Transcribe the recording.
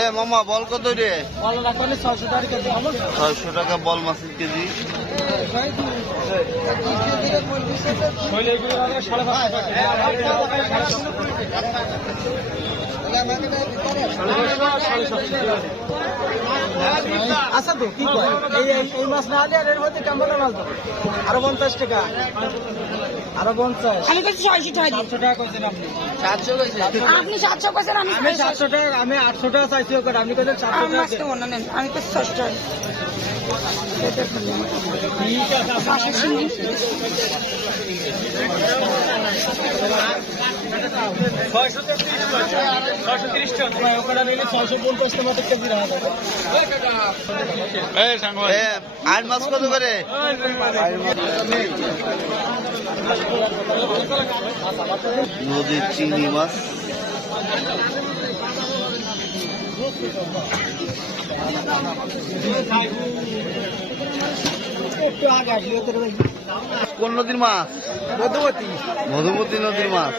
এ মামা বল কত রে? বল রাখলে 600 টাকা কেজি। 600 টাকা বল মাছের কেজি। আচ্ছা তো কি কয় এই মাছ না হলে আর এর মধ্যে কেমন মাছ দেবো? আরো 50 টাকা, আরো 50। আমি কইছি 600 টাকা দিন। 700 টাকা কইছেন আপনি। 700 কইছে। আপনি 700 কইছেন, আমি আমি 700 টাকা, আমি 800 টাকা চাইছি ওকে, আপনি কইছেন 700 আমি টাকা। মাছ দেবো না, নেন আমি তো 600 টাকা। আর মাছ কত করে? নদীর চিংড়ি মাছ। কোন নদীর মাছ? মধুমতি। মধুমতি নদীর মাছ।